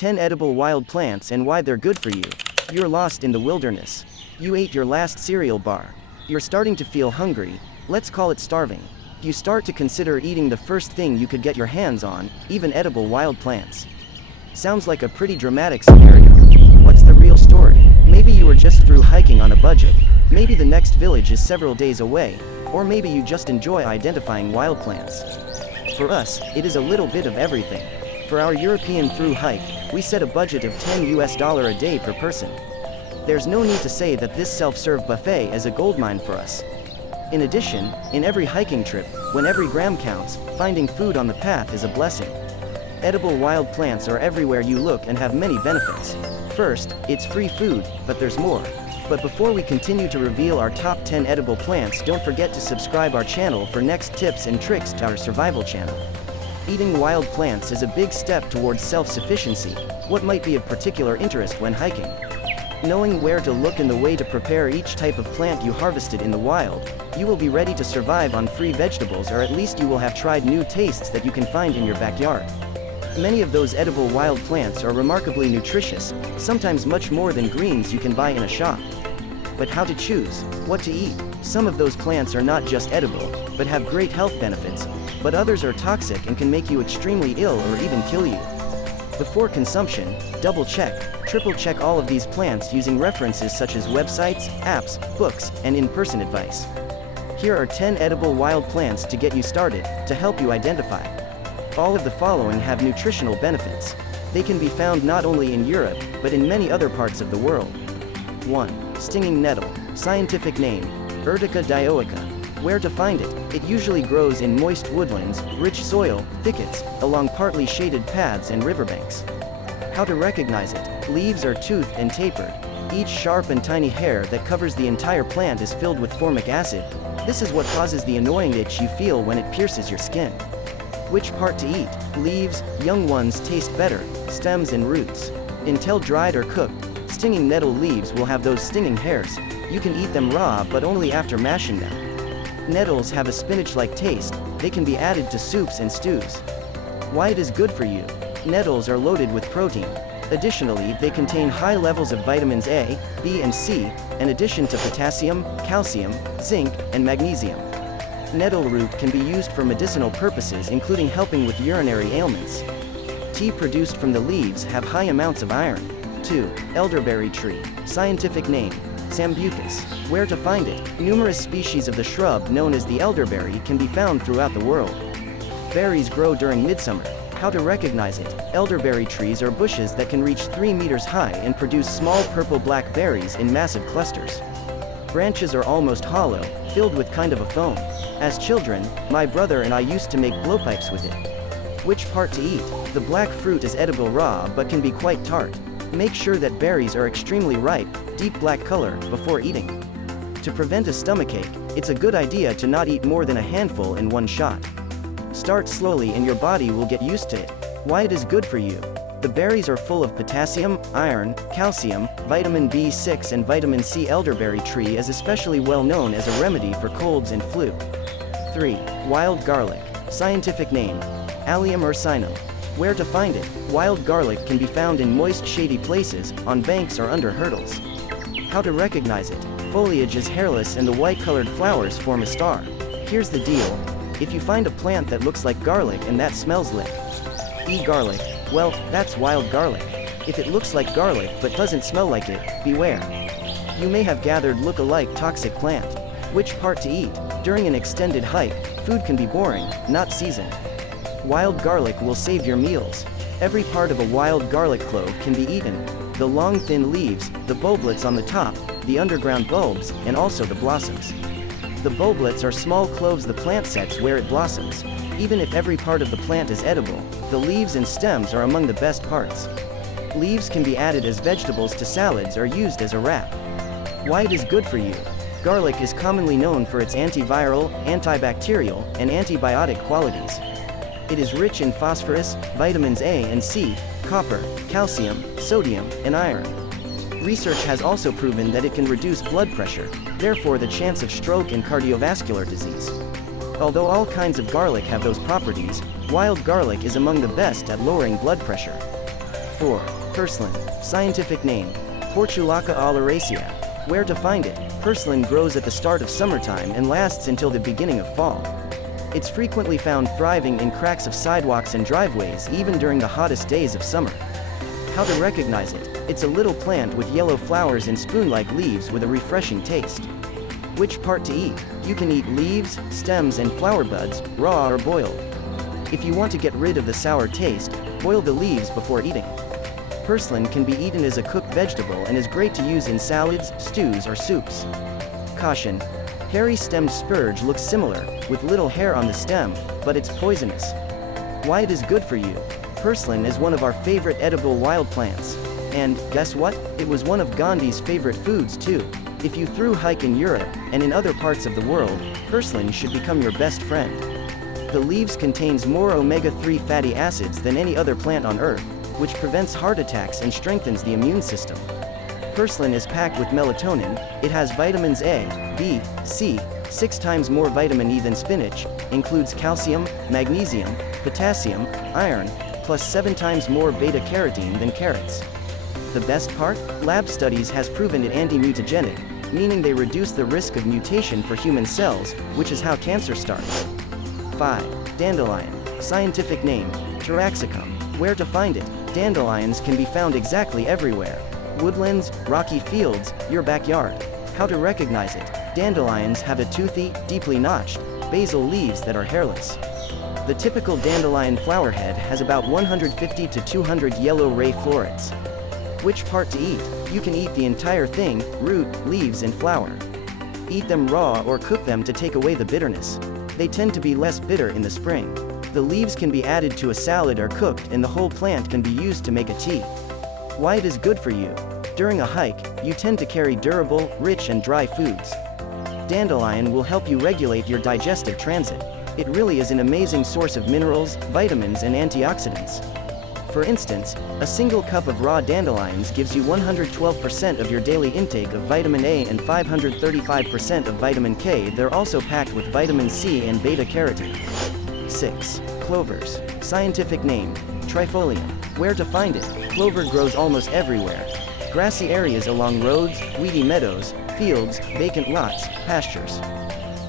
10 edible wild plants and why they're good for you. You're lost in the wilderness. You ate your last cereal bar. You're starting to feel hungry, let's call it starving. You start to consider eating the first thing you could get your hands on, even edible wild plants. Sounds like a pretty dramatic scenario. What's the real story? Maybe you were just through hiking on a budget. Maybe the next village is several days away. Or maybe you just enjoy identifying wild plants. For us, it is a little bit of everything. For our European through hike, we set a budget of $10 a day per person. There's no need to say that this self-serve buffet is a goldmine for us. In addition, in every hiking trip, when every gram counts, finding food on the path is a blessing. Edible wild plants are everywhere you look and have many benefits. First, it's free food, but there's more. But before we continue to reveal our top 10 edible plants, don't forget to subscribe our channel for next tips and tricks to our survival channel. Eating wild plants is a big step towards self-sufficiency. What might be of particular interest when hiking? Knowing where to look and the way to prepare each type of plant you harvested in the wild, you will be ready to survive on free vegetables, or at least you will have tried new tastes that you can find in your backyard. Many of those edible wild plants are remarkably nutritious, sometimes much more than greens you can buy in a shop. But how to choose what to eat? Some of those plants are not just edible, but have great health benefits, but others are toxic and can make you extremely ill or even kill you. Before consumption, double-check, triple-check all of these plants using references such as websites, apps, books, and in-person advice. Here are 10 edible wild plants to get you started, to help you identify. All of the following have nutritional benefits. They can be found not only in Europe, but in many other parts of the world. 1. Stinging nettle. Scientific name, Urtica dioica. Where to find it? It usually grows in moist woodlands, rich soil, thickets, along partly shaded paths and riverbanks. How to recognize it? Leaves are toothed and tapered. Each sharp and tiny hair that covers the entire plant is filled with formic acid. This is what causes the annoying itch you feel when it pierces your skin. Which part to eat? Leaves, young ones taste better, stems and roots. Until dried or cooked, stinging nettle leaves will have those stinging hairs. You can eat them raw but only after mashing them. Nettles have a spinach-like taste. They can be added to soups and stews. Why it is good for you? Nettles are loaded with protein. Additionally, they contain high levels of vitamins A, B and C, in addition to potassium, calcium, zinc, and magnesium. Nettle root can be used for medicinal purposes, including helping with urinary ailments. Tea produced from the leaves have high amounts of iron. 2. Elderberry tree. Scientific name, Sambucus. Where to find it? Numerous species of the shrub known as the elderberry can be found throughout the world. Berries grow during midsummer. How to recognize it? Elderberry trees are bushes that can reach 3 meters high and produce small purple-black berries in massive clusters. Branches are almost hollow, filled with kind of a foam. As children, my brother and I used to make blowpipes with it. Which part to eat? The black fruit is edible raw but can be quite tart. Make sure that berries are extremely ripe, deep black color, before eating. To prevent a stomachache, it's a good idea to not eat more than a handful in one shot. Start slowly and your body will get used to it. Why it is good for you? The berries are full of potassium, iron, calcium, vitamin B6 and vitamin C. Elderberry tree is especially well known as a remedy for colds and flu. 3. Wild garlic. Scientific name, Allium ursinum. Where to find it? Wild garlic can be found in moist, shady places, on banks or under hurdles. How to recognize it? Foliage is hairless and the white-colored flowers form a star. Here's the deal. If you find a plant that looks like garlic and that smells like garlic, well, that's wild garlic. If it looks like garlic but doesn't smell like it, beware. You may have gathered look-alike toxic plant. Which part to eat? During an extended hike, food can be boring, not seasoned. Wild garlic will save your meals. Every part of a wild garlic clove can be eaten. The long thin leaves, the bulblets on the top, the underground bulbs, and also the blossoms. The bulblets are small cloves the plant sets where it blossoms. Even if every part of the plant is edible, the leaves and stems are among the best parts. Leaves can be added as vegetables to salads or used as a wrap. Why it is good for you? Garlic is commonly known for its antiviral, antibacterial, and antibiotic qualities. It is rich in phosphorus, vitamins A and C, copper, calcium, sodium, and iron. Research has also proven that it can reduce blood pressure, therefore the chance of stroke and cardiovascular disease. Although all kinds of garlic have those properties, wild garlic is among the best at lowering blood pressure. 4. Purslane. Scientific name: Portulaca oleracea. Where to find it? Purslane grows at the start of summertime and lasts until the beginning of fall. It's frequently found thriving in cracks of sidewalks and driveways even during the hottest days of summer. How to recognize it? It's a little plant with yellow flowers and spoon-like leaves with a refreshing taste. Which part to eat? You can eat leaves, stems and flower buds, raw or boiled. If you want to get rid of the sour taste, boil the leaves before eating. Purslane can be eaten as a cooked vegetable and is great to use in salads, stews or soups. Caution: hairy-stemmed spurge looks similar, with little hair on the stem, but it's poisonous. Why it is good for you? Purslane is one of our favorite edible wild plants. And, guess what? It was one of Gandhi's favorite foods too. If you through hike in Europe, and in other parts of the world, purslane should become your best friend. The leaves contains more omega-3 fatty acids than any other plant on Earth, which prevents heart attacks and strengthens the immune system. Purslane is packed with melatonin. It has vitamins A, B, C, 6 times more vitamin E than spinach, includes calcium, magnesium, potassium, iron, plus 7 times more beta-carotene than carrots. The best part? Lab studies has proven it anti-mutagenic, meaning they reduce the risk of mutation for human cells, which is how cancer starts. 5. Dandelion. Scientific name: Taraxacum. Where to find it? Dandelions can be found exactly everywhere. Woodlands, rocky fields, your backyard. How to recognize it? Dandelions have a toothy, deeply notched, basal leaves that are hairless. The typical dandelion flower head has about 150 to 200 yellow ray florets. Which part to eat? You can eat the entire thing: root, leaves and flower. Eat them raw or cook them to take away the bitterness. They tend to be less bitter in the spring. The leaves can be added to a salad or cooked, and the whole plant can be used to make a tea. Why it is good for you? During a hike, you tend to carry durable, rich and dry foods. Dandelion will help you regulate your digestive transit. It really is an amazing source of minerals, vitamins and antioxidants. For instance, a single cup of raw dandelions gives you 112% of your daily intake of vitamin A and 535% of vitamin K. They're also packed with vitamin C and beta-carotene. 6. Clovers. Scientific name: Trifolium. Where to find it? Clover grows almost everywhere. Grassy areas along roads, weedy meadows, fields, vacant lots, pastures.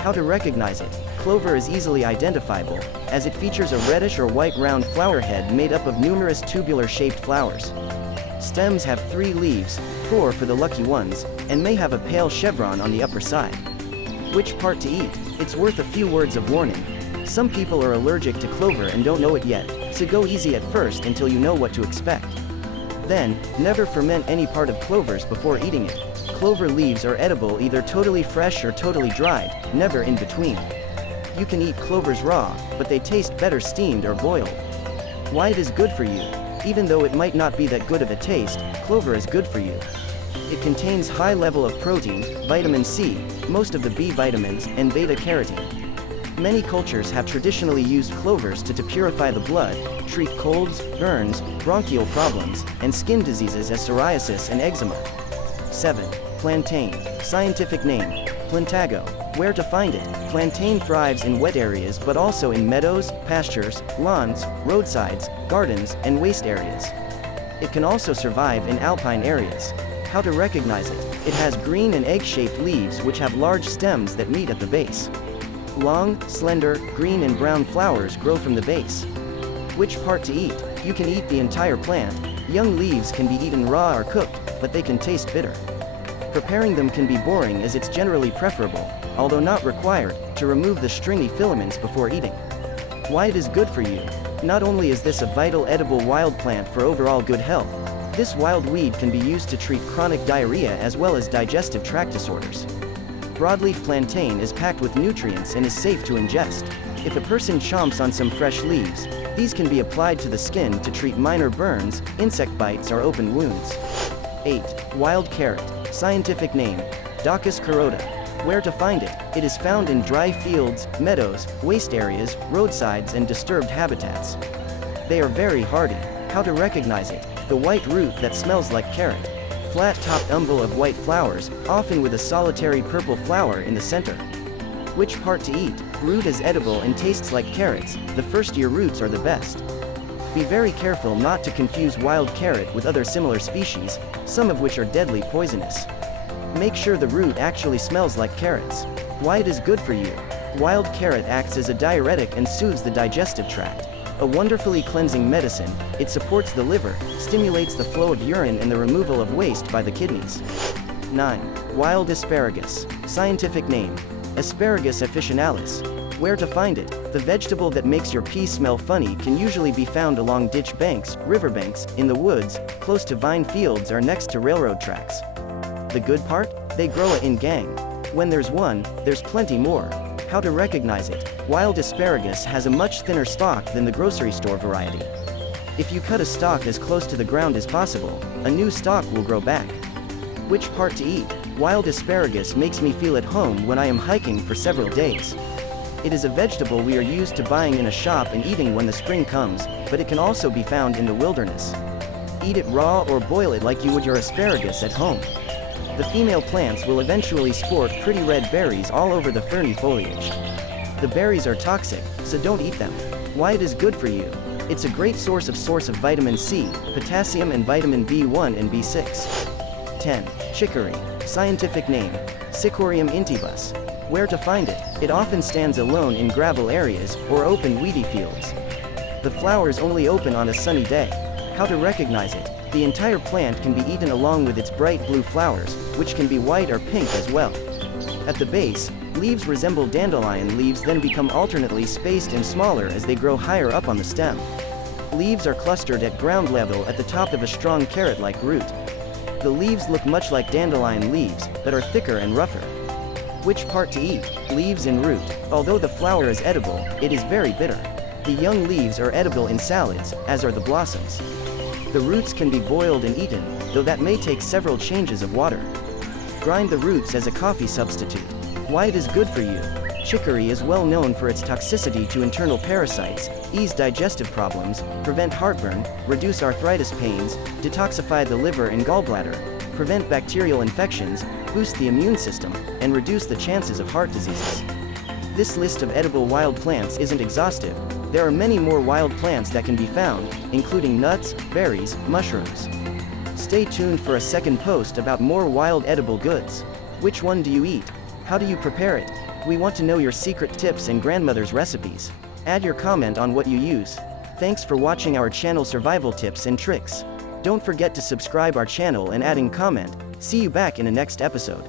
How to recognize it? Clover is easily identifiable, as it features a reddish or white round flower head made up of numerous tubular-shaped flowers. Stems have 3 leaves, 4 for the lucky ones, and may have a pale chevron on the upper side. Which part to eat? It's worth a few words of warning. Some people are allergic to clover and don't know it yet, so go easy at first until you know what to expect. Then, never ferment any part of clovers before eating it. Clover leaves are edible either totally fresh or totally dried, never in between. You can eat clovers raw, but they taste better steamed or boiled. Why it is good for you? Even though it might not be that good of a taste, clover is good for you. It contains high level of protein, vitamin C, most of the B vitamins, and beta-carotene. Many cultures have traditionally used clovers to purify the blood, treat colds, burns, bronchial problems, and skin diseases as psoriasis and eczema. 7. Plantain. Scientific name: Plantago. Where to find it? Plantain thrives in wet areas but also in meadows, pastures, lawns, roadsides, gardens, and waste areas. It can also survive in alpine areas. How to recognize it? It has green and egg-shaped leaves which have large stems that meet at the base. Long, slender, green and brown flowers grow from the base. Which part to eat? You can eat the entire plant. Young leaves can be eaten raw or cooked, but they can taste bitter. Preparing them can be boring, as it's generally preferable, although not required, to remove the stringy filaments before eating. Why it is good for you? Not only is this a vital edible wild plant for overall good health, this wild weed can be used to treat chronic diarrhea as well as digestive tract disorders. Broadleaf plantain is packed with nutrients and is safe to ingest. If a person chomps on some fresh leaves, these can be applied to the skin to treat minor burns, insect bites or open wounds. 8. Wild carrot. Scientific name: Daucus carota. Where to find it? It is found in dry fields, meadows, waste areas, roadsides and disturbed habitats. They are very hardy. How to recognize it? The white root that smells like carrot. Flat-topped umbel of white flowers, often with a solitary purple flower in the center. Which part to eat? Root is edible and tastes like carrots. The first-year roots are the best. Be very careful not to confuse wild carrot with other similar species, some of which are deadly poisonous. Make sure the root actually smells like carrots. Why it is good for you. Wild carrot acts as a diuretic and soothes the digestive tract. A wonderfully cleansing medicine, it supports the liver, stimulates the flow of urine and the removal of waste by the kidneys. 9. Wild asparagus. Scientific name: Asparagus officinalis. Where to find it? The vegetable that makes your pee smell funny can usually be found along ditch banks, riverbanks, in the woods, close to vine fields or next to railroad tracks. The good part? They grow it in gang. When there's one, there's plenty more. How to recognize it? Wild asparagus has a much thinner stalk than the grocery store variety. If you cut a stalk as close to the ground as possible, a new stalk will grow back. Which part to eat? Wild asparagus makes me feel at home when I am hiking for several days. It is a vegetable we are used to buying in a shop and eating when the spring comes, but it can also be found in the wilderness. Eat it raw or boil it like you would your asparagus at home. The female plants will eventually sport pretty red berries all over the ferny foliage. The berries are toxic, so don't eat them. Why it is good for you. It's a great source of vitamin C, potassium and vitamin B1 and B6. 10. Chicory. Scientific name: Cichorium intybus. Where to find it? It often stands alone in gravel areas, or open weedy fields. The flowers only open on a sunny day. How to recognize it? The entire plant can be eaten along with its bright blue flowers, which can be white or pink as well. At the base, leaves resemble dandelion leaves, then become alternately spaced and smaller as they grow higher up on the stem. Leaves are clustered at ground level at the top of a strong carrot-like root. The leaves look much like dandelion leaves, but are thicker and rougher. Which part to eat? Leaves and root. Although the flower is edible, it is very bitter. The young leaves are edible in salads, as are the blossoms. The roots can be boiled and eaten, though that may take several changes of water. Grind the roots as a coffee substitute. Why it is good for you. Chicory is well known for its toxicity to internal parasites, ease digestive problems, prevent heartburn, reduce arthritis pains, detoxify the liver and gallbladder, prevent bacterial infections, boost the immune system, and reduce the chances of heart diseases. This list of edible wild plants isn't exhaustive. There are many more wild plants that can be found, including nuts, berries, mushrooms. Stay tuned for a second post about more wild edible goods. Which one do you eat? How do you prepare it? We want to know your secret tips and grandmother's recipes. Add your comment on what you use. Thanks for watching our channel Survival Tips and Tricks. Don't forget to subscribe our channel and adding comment. See you back in a next episode.